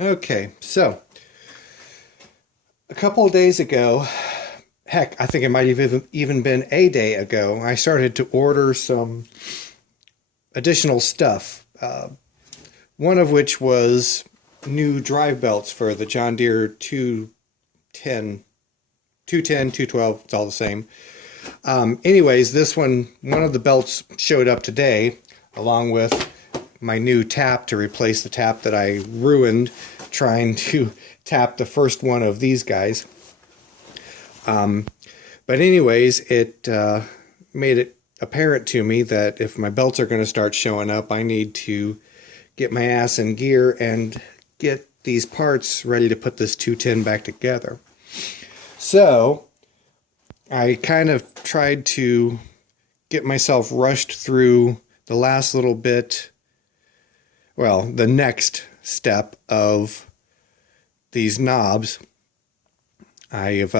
Okay, so a couple of days ago, heck, I think it might have even been a day ago, I started to order some additional stuff. One of which was new drive belts for the John Deere 210, 212, it's all the same. Anyways, one of the belts showed up today, along with my new tap to replace the tap that I ruined trying to tap the first one of these guys. But anyways, it made it apparent to me that if my belts are going to start showing up, I need to get my ass in gear and get these parts ready to put this 210 back together. So I kind of tried to get myself rushed through the last little bit, well, the next step of these knobs. I have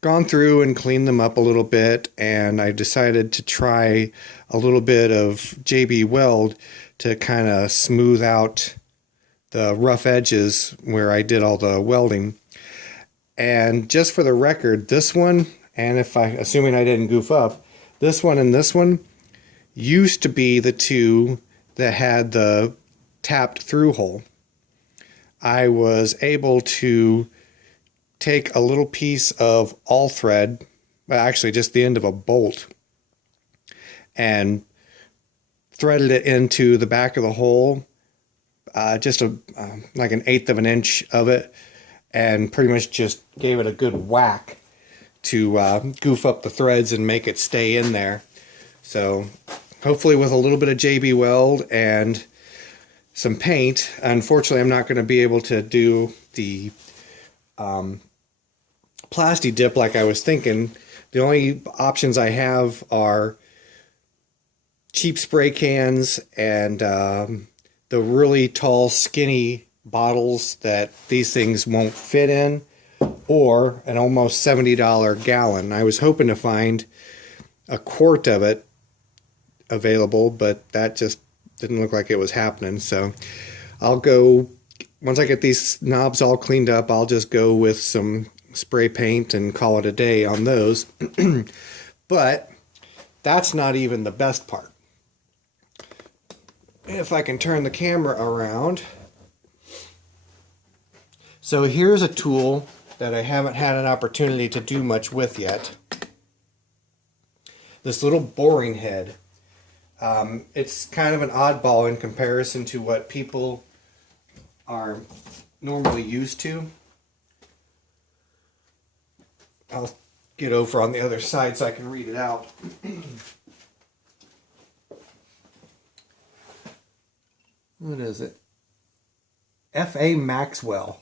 gone through and cleaned them up a little bit, and I decided to try a little bit of JB Weld to kind of smooth out the rough edges where I did all the welding. And just for the record, this one, and assuming I didn't goof up, this one and this one used to be the two that had the tapped through hole. I was able to take a little piece of all thread, actually just the end of a bolt, and threaded it into the back of the hole, just like an eighth of an inch of it, and pretty much just gave it a good whack to goof up the threads and make it stay in there. So hopefully with a little bit of JB Weld and some paint. Unfortunately, I'm not going to be able to do the plasti dip like I was thinking. The only options I have are cheap spray cans and the really tall, skinny bottles that these things won't fit in, or an almost $70 gallon. I was hoping to find a quart of it available, but that just didn't look like it was happening. So I'll go, once I get these knobs all cleaned up, I'll just go with some spray paint and call it a day on those. But that's not even the best part. If I can turn the camera around. So here's a tool that I haven't had an opportunity to do much with yet. This little boring head. It's kind of an oddball in comparison to what people are normally used to. I'll get over on the other side so I can read it out. What is it? F.A. Maxwell.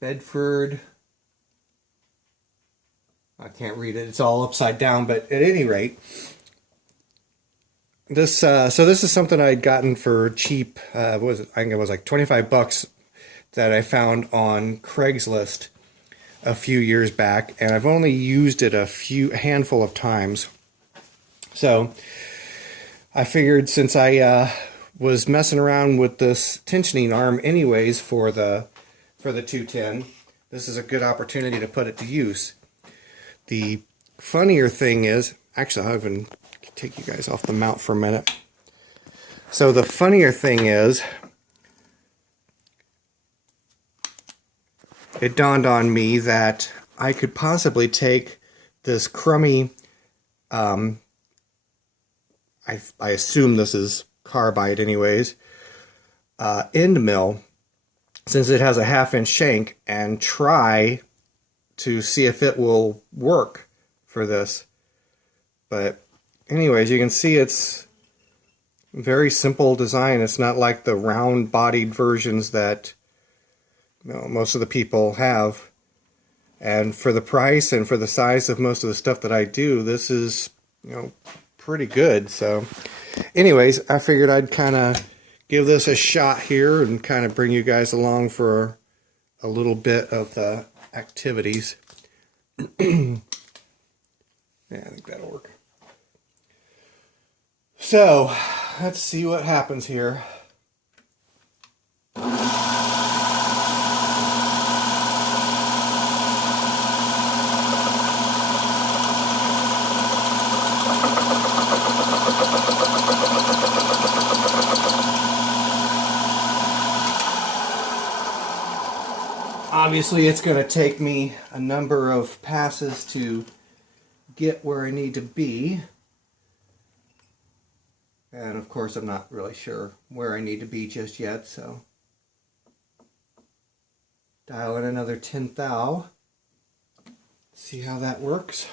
Bedford. I can't read it. It's all upside down, but at any rate, this this is something I'd gotten for cheap. What was it? I think it was like $25 that I found on Craigslist a few years back, and I've only used it a handful of times. So I figured since I was messing around with this tensioning arm anyways for the 210, this is a good opportunity to put it to use. The funnier thing is, actually I'll even take you guys off the mount for a minute. So the funnier thing is, it dawned on me that I could possibly take this crummy, I assume this is carbide anyways, end mill, since it has a 1/2 inch shank, and try to see if it will work for this. But anyways, you can see it's very simple design. It's not like the round bodied versions that most of the people have. And for the price and for the size of most of the stuff that I do, this is, pretty good. So anyways, I figured I'd kind of give this a shot here and kind of bring you guys along for a little bit of the activities. Yeah, I think that'll work. So let's see what happens here. Obviously, it's going to take me a number of passes to get where I need to be. And of course, I'm not really sure where I need to be just yet, so dial in another 10 thou. See how that works.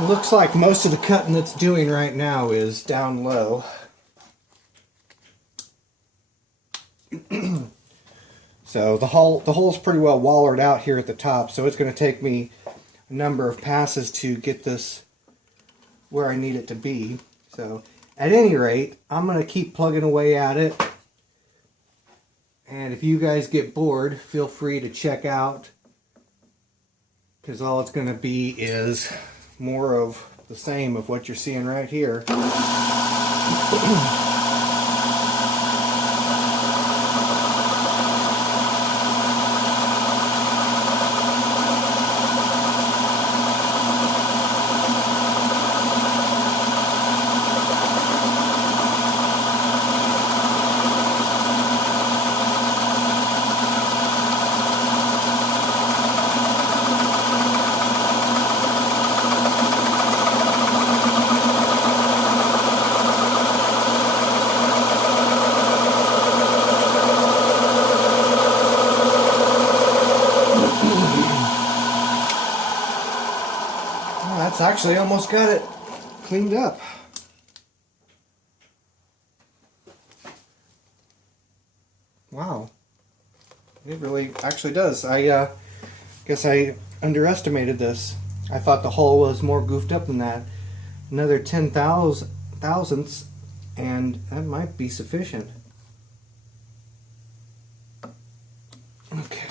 Looks like most of the cutting that's doing right now is down low. So the hole's pretty well wallered out here at the top, so it's going to take me a number of passes to get this where I need it to be. So at any rate, I'm going to keep plugging away at it. And if you guys get bored, feel free to check out, because all it's going to be is more of the same of what you're seeing right here. That's actually almost got it cleaned up. Wow. It really actually does. I guess I underestimated this. I thought the hole was more goofed up than that. Another 10 thousandths and that might be sufficient. Okay.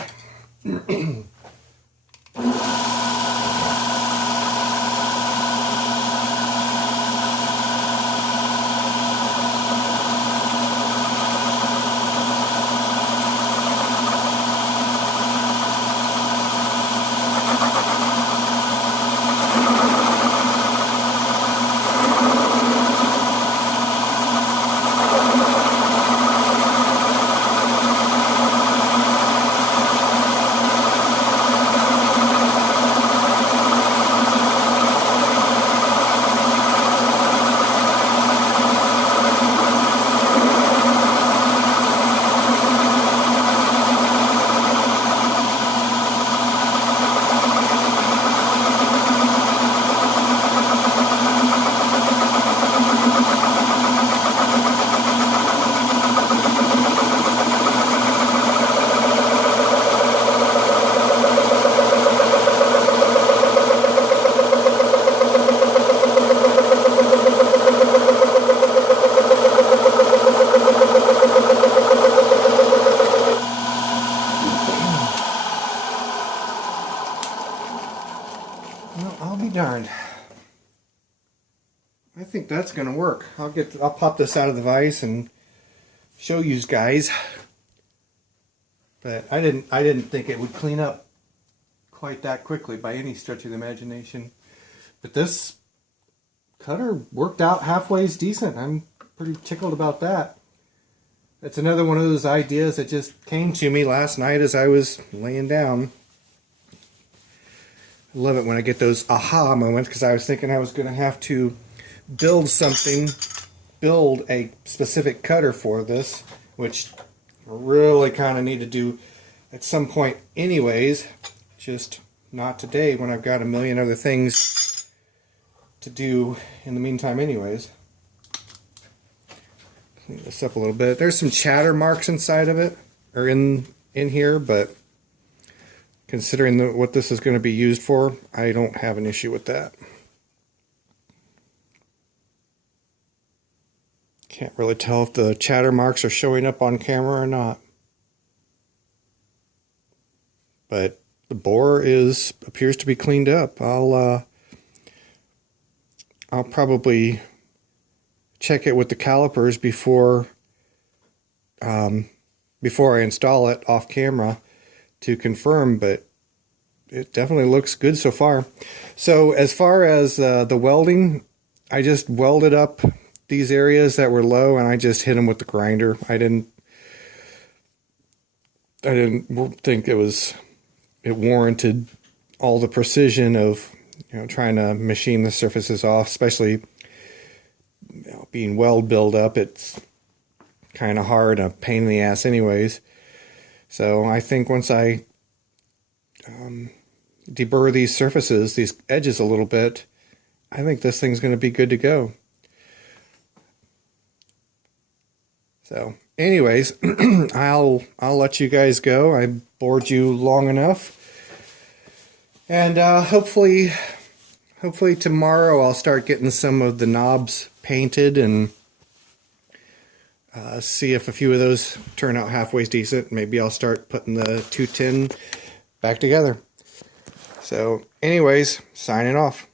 Well, I'll be darned. I think that's going to work. I'll pop this out of the vise and show you guys. But I didn't think it would clean up quite that quickly by any stretch of the imagination. But this cutter worked out halfway decent. I'm pretty tickled about that. That's another one of those ideas that just came to me last night as I was laying down. I love it when I get those aha moments, because I was thinking I was going to have to build a specific cutter for this, which I really kind of need to do at some point anyways, just not today when I've got a million other things to do in the meantime anyways. clean this up a little bit. There's some chatter marks inside of it, or in here, but considering what this is going to be used for, I don't have an issue with that. Can't really tell if the chatter marks are showing up on camera or not. But the bore appears to be cleaned up. I'll probably check it with the calipers before I install it off camera to confirm, but it definitely looks good so far. So as far as the welding, I just welded up these areas that were low, and I just hit them with the grinder. I didn't think it warranted all the precision of trying to machine the surfaces off, especially being weld buildup. It's kind of hard, a pain in the ass anyways. So I think once I deburr these surfaces, these edges a little bit, I think this thing's going to be good to go. So anyways, I'll let you guys go. I bored you long enough. And hopefully tomorrow I'll start getting some of the knobs painted and see if a few of those turn out halfway decent. Maybe I'll start putting the 210 back together. So anyways, signing off.